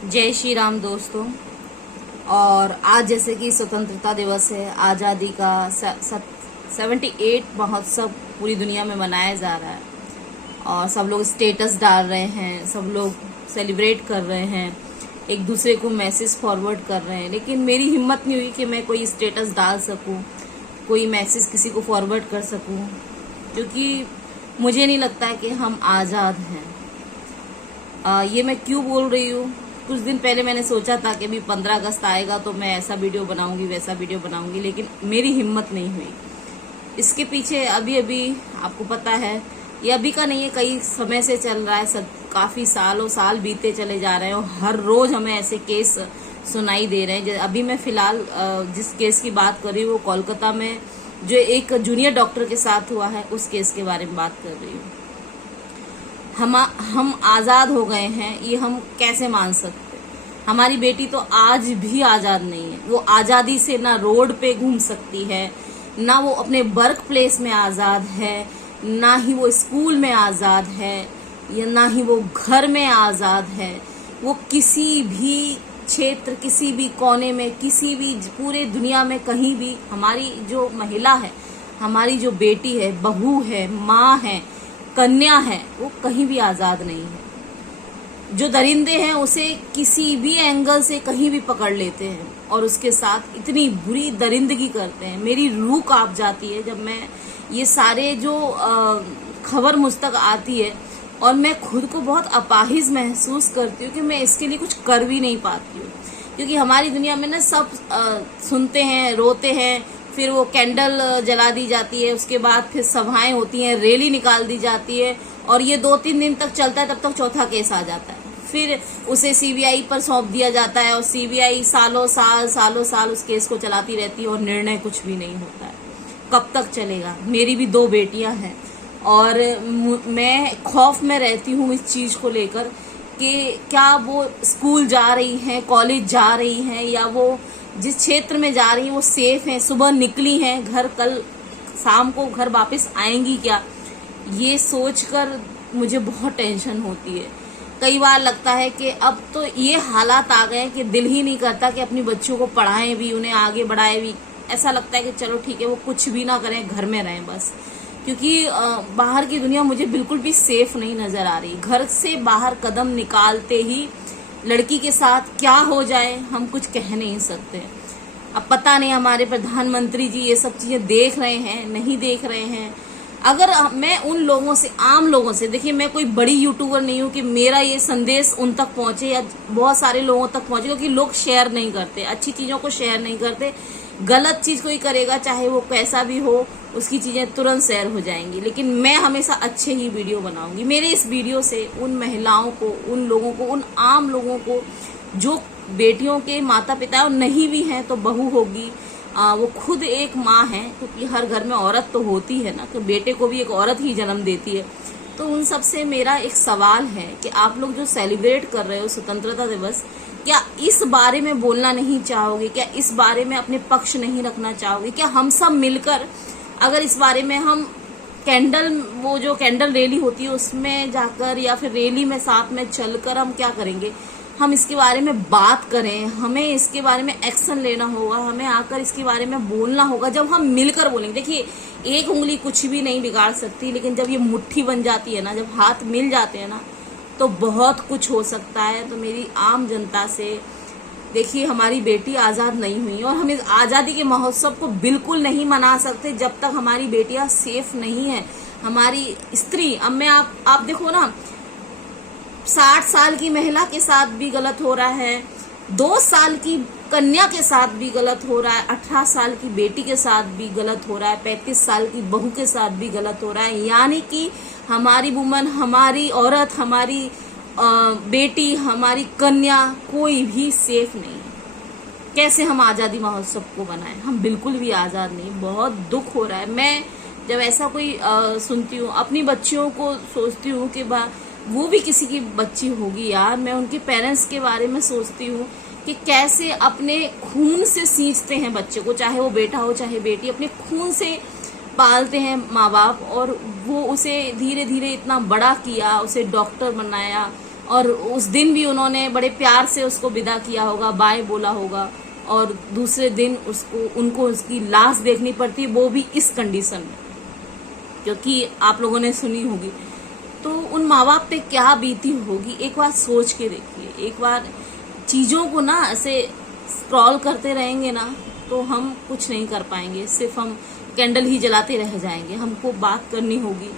जय श्री राम दोस्तों। और आज जैसे कि स्वतंत्रता दिवस है, आज़ादी का 78 महोत्सव पूरी दुनिया में मनाया जा रहा है और सब लोग स्टेटस डाल रहे हैं, सब लोग सेलिब्रेट कर रहे हैं, एक दूसरे को मैसेज फॉरवर्ड कर रहे हैं। लेकिन मेरी हिम्मत नहीं हुई कि मैं कोई स्टेटस डाल सकूं, कोई मैसेज किसी को फॉरवर्ड कर सकूं, क्योंकि मुझे नहीं लगता है कि हम आज़ाद हैं। ये मैं क्यों बोल रही हूँ? कुछ दिन पहले मैंने सोचा था कि अभी 15 अगस्त आएगा तो मैं ऐसा वीडियो बनाऊंगी, वैसा वीडियो बनाऊंगी, लेकिन मेरी हिम्मत नहीं हुई। इसके पीछे अभी आपको पता है, ये अभी का नहीं है, कई समय से चल रहा है, काफी सालों साल बीते चले जा रहे हैं और हर रोज हमें ऐसे केस सुनाई दे रहे हैं। अभी मैं फिलहाल जिस केस की बात कर रही हूँ वो कोलकाता में जो एक जूनियर डॉक्टर के साथ हुआ है, उस केस के बारे में बात कर रही हूँ। हम आज़ाद हो गए हैं, ये हम कैसे मान सकते? हमारी बेटी तो आज भी आज़ाद नहीं है। वो आज़ादी से ना रोड पे घूम सकती है, ना वो अपने वर्क प्लेस में आज़ाद है, ना ही वो स्कूल में आज़ाद है, या ना ही वो घर में आज़ाद है। वो किसी भी क्षेत्र, किसी भी कोने में, किसी भी पूरे दुनिया में कहीं भी हमारी जो महिला है, हमारी जो बेटी है, बहू है, माँ है, कन्या है, वो कहीं भी आज़ाद नहीं है। जो दरिंदे हैं उसे किसी भी एंगल से कहीं भी पकड़ लेते हैं और उसके साथ इतनी बुरी दरिंदगी करते हैं। मेरी रूह कांप जाती है जब मैं ये सारे जो खबर मुझ तक आती है और मैं खुद को बहुत अपाहिज महसूस करती हूँ कि मैं इसके लिए कुछ कर भी नहीं पाती हूँ। क्योंकि हमारी दुनिया में ना सब सुनते हैं, रोते हैं, फिर वो कैंडल जला दी जाती है, उसके बाद फिर सभाएं होती हैं, रैली निकाल दी जाती है और ये 2-3 दिन तक चलता है, तब तक चौथा केस आ जाता है। फिर उसे सीबीआई पर सौंप दिया जाता है और सीबीआई सालों साल उस केस को चलाती रहती है और निर्णय कुछ भी नहीं होता है। कब तक चलेगा? मेरी भी 2 बेटियां हैं और मैं खौफ में रहती हूँ इस चीज को लेकर कि क्या वो स्कूल जा रही हैं, कॉलेज जा रही हैं, या वो जिस क्षेत्र में जा रही हैं वो सेफ हैं, सुबह निकली हैं घर, कल शाम को घर वापस आएंगी क्या? ये सोचकर मुझे बहुत टेंशन होती है। कई बार लगता है कि अब तो ये हालात आ गए हैं कि दिल ही नहीं करता कि अपनी बच्चियों को पढ़ाएं भी, उन्हें आगे बढ़ाएं भी। ऐसा लगता है कि चलो ठीक है, वो कुछ भी ना करें, घर में रहें बस। क्योंकि बाहर की दुनिया मुझे बिल्कुल भी सेफ नहीं नजर आ रही। घर से बाहर कदम निकालते ही लड़की के साथ क्या हो जाए हम कुछ कह नहीं सकते। अब पता नहीं हमारे प्रधानमंत्री जी ये सब चीजें देख रहे हैं, नहीं देख रहे हैं। अगर मैं उन लोगों से, आम लोगों से, देखिए मैं कोई बड़ी यूट्यूबर नहीं हूँ कि मेरा ये संदेश उन तक पहुंचे या बहुत सारे लोगों तक पहुंचे, क्योंकि लोग शेयर नहीं करते, अच्छी चीजों को शेयर नहीं करते। गलत चीज कोई करेगा, चाहे वो कैसा भी हो, उसकी चीजें तुरंत शेयर हो जाएंगी। लेकिन मैं हमेशा अच्छे ही वीडियो बनाऊंगी। मेरे इस वीडियो से उन महिलाओं को, उन लोगों को, उन आम लोगों को जो बेटियों के माता पिता और नहीं भी हैं तो बहू होगी, वो खुद एक माँ है, क्योंकि हर घर में औरत तो होती है ना, कि बेटे को भी एक औरत ही जन्म देती है। तो उन सब से मेरा एक सवाल है कि आप लोग जो सेलिब्रेट कर रहे हो स्वतंत्रता दिवस, क्या इस बारे में बोलना नहीं चाहोगे? क्या इस बारे में अपने पक्ष नहीं रखना चाहोगे? क्या हम सब मिलकर अगर इस बारे में हम वो जो कैंडल रैली होती है उसमें जाकर, या फिर रैली में साथ में चलकर हम क्या करेंगे, हम इसके बारे में बात करें, हमें इसके बारे में एक्शन लेना होगा, हमें आकर इसके बारे में बोलना होगा। जब हम मिलकर बोलेंगे, देखिए एक उंगली कुछ भी नहीं बिगाड़ सकती, लेकिन जब ये मुट्ठी बन जाती है ना, जब हाथ मिल जाते हैं ना, तो बहुत कुछ हो सकता है। तो मेरी आम जनता से, देखिए हमारी बेटी आज़ाद नहीं हुई और हम इस आज़ादी के महोत्सव को बिल्कुल नहीं मना सकते जब तक हमारी बेटियां सेफ नहीं है। हमारी स्त्री, अब मैं आप देखो ना, 60 साल की महिला के साथ भी गलत हो रहा है, 2 साल की कन्या के साथ भी गलत हो रहा है, 18 साल की बेटी के साथ भी गलत हो रहा है, 35 साल की बहू के साथ भी गलत हो रहा है। यानी कि हमारी वुमन, हमारी औरत, हमारी बेटी, हमारी कन्या, कोई भी सेफ नहीं है। कैसे हम आज़ादी महोत्सव को बनाएं? हम बिल्कुल भी आज़ाद नहीं। बहुत दुख हो रहा है। मैं जब ऐसा कोई सुनती हूँ, अपनी बच्चियों को सोचती हूँ कि वो भी किसी की बच्ची होगी यार। मैं उनके पेरेंट्स के बारे में सोचती हूँ कि कैसे अपने खून से सींचते हैं बच्चे को, चाहे वो बेटा हो चाहे बेटी, अपने खून से पालते हैं माँ बाप, और वो उसे धीरे धीरे इतना बड़ा किया, उसे डॉक्टर बनाया, और उस दिन भी उन्होंने बड़े प्यार से उसको विदा किया होगा, बाय बोला होगा, और दूसरे दिन उनको उसकी लाश देखनी पड़ती, वो भी इस कंडीशन में, क्योंकि आप लोगों ने सुनी होगी। तो उन माँ बाप पे क्या बीती होगी, एक बार सोच के देखिए। एक बार चीज़ों को ना ऐसे स्क्रॉल करते रहेंगे ना तो हम कुछ नहीं कर पाएंगे, सिर्फ हम कैंडल ही जलाते रह जाएंगे। हमको बात करनी होगी,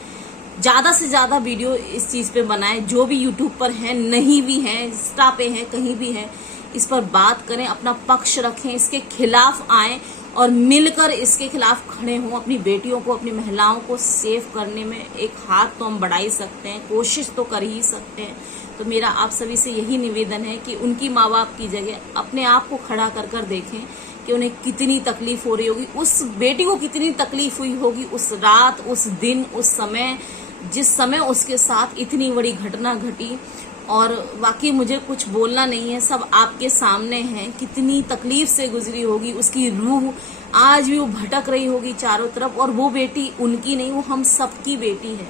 ज़्यादा से ज़्यादा वीडियो इस चीज़ पे बनाएं, जो भी यूट्यूब पर है, नहीं भी है, इंस्टा पे है, कहीं भी है, इस पर बात करें, अपना पक्ष रखें, इसके खिलाफ आएं और मिलकर इसके खिलाफ खड़े हों। अपनी बेटियों को, अपनी महिलाओं को सेफ करने में एक हाथ तो हम बढ़ा ही सकते हैं, कोशिश तो कर ही सकते हैं। तो मेरा आप सभी से यही निवेदन है कि उनकी माँ बाप की जगह अपने आप को खड़ा कर कर देखें कि उन्हें कितनी तकलीफ हो रही होगी, उस बेटी को कितनी तकलीफ हुई होगी उस रात, उस दिन, उस समय, जिस समय उसके साथ इतनी बड़ी घटना घटी। और वाकई मुझे कुछ बोलना नहीं है, सब आपके सामने है, कितनी तकलीफ से गुजरी होगी उसकी रूह, आज भी वो भटक रही होगी चारों तरफ। और वो बेटी उनकी नहीं, वो हम सबकी बेटी है।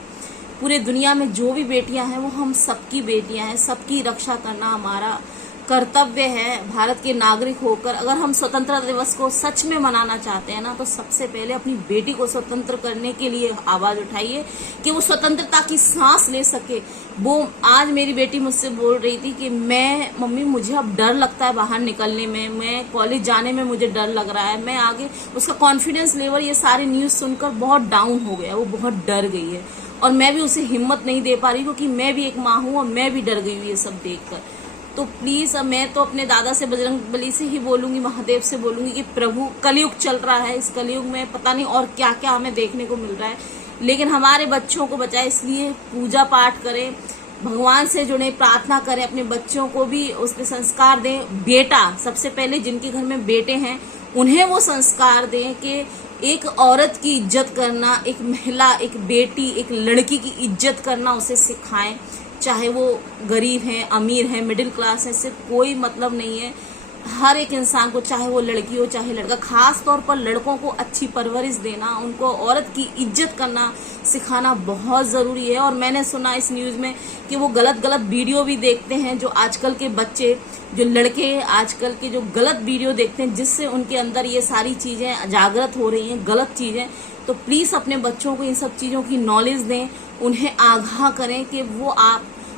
पूरे दुनिया में जो भी बेटियां हैं वो हम सबकी बेटियां हैं, सबकी रक्षा करना हमारा कर्तव्य है। भारत के नागरिक होकर अगर हम स्वतंत्रता दिवस को सच में मनाना चाहते हैं ना, तो सबसे पहले अपनी बेटी को स्वतंत्र करने के लिए आवाज उठाइए कि वो स्वतंत्रता की सांस ले सके। वो आज मेरी बेटी मुझसे बोल रही थी कि मम्मी मुझे अब डर लगता है बाहर निकलने में, मैं कॉलेज जाने में मुझे डर लग रहा है, मैं आगे, उसका कॉन्फिडेंस लेवल ये सारी न्यूज सुनकर बहुत डाउन हो गया, वो बहुत डर गई है। और मैं भी उसे हिम्मत नहीं दे पा रही, क्योंकि मैं भी एक माँ हूँ और मैं भी डर गई हूँ ये सब देखकर। तो प्लीज मैं तो अपने दादा से, बजरंग बली से ही बोलूंगी, महादेव से बोलूंगी कि प्रभु, कलयुग चल रहा है, इस कलयुग में पता नहीं और क्या क्या हमें देखने को मिल रहा है, लेकिन हमारे बच्चों को बचाए। इसलिए पूजा पाठ करें, भगवान से जुड़े, प्रार्थना करें, अपने बच्चों को भी उसके संस्कार दें। बेटा सबसे पहले, जिनके घर में बेटे हैं उन्हें वो संस्कार दें कि एक औरत की इज्जत करना, एक महिला, एक बेटी, एक लड़की की इज्जत करना उसे सिखाएं। चाहे वो गरीब हैं, अमीर हैं, मिडिल क्लास है, इससे कोई मतलब नहीं है। हर एक इंसान को, चाहे वो लड़की हो चाहे लड़का, खास तौर पर लड़कों को अच्छी परवरिश देना, उनको औरत की इज्जत करना सिखाना बहुत ज़रूरी है। और मैंने सुना इस न्यूज़ में कि वो गलत वीडियो भी देखते हैं, जो आजकल के बच्चे, जो लड़के आजकल के जो गलत वीडियो देखते हैं, जिससे उनके अंदर ये सारी चीज़ें जागृत हो रही हैं, गलत चीज़ें। तो प्लीज़ अपने बच्चों को इन सब चीज़ों की नॉलेज दें, उन्हें आगाह करें कि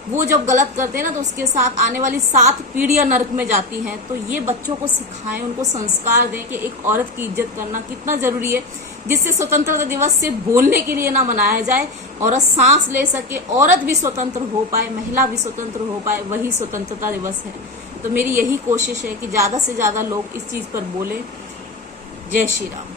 वो जब गलत करते हैं ना तो उसके साथ आने वाली 7 पीढ़ियां नरक में जाती हैं। तो ये बच्चों को सिखाएं, उनको संस्कार दें कि एक औरत की इज्जत करना कितना जरूरी है, जिससे स्वतंत्रता दिवस से बोलने के लिए ना मनाया जाए, औरत सांस ले सके, औरत भी स्वतंत्र हो पाए, महिला भी स्वतंत्र हो पाए, वही स्वतंत्रता दिवस है। तो मेरी यही कोशिश है कि ज्यादा से ज्यादा लोग इस चीज पर बोले। जय श्री राम।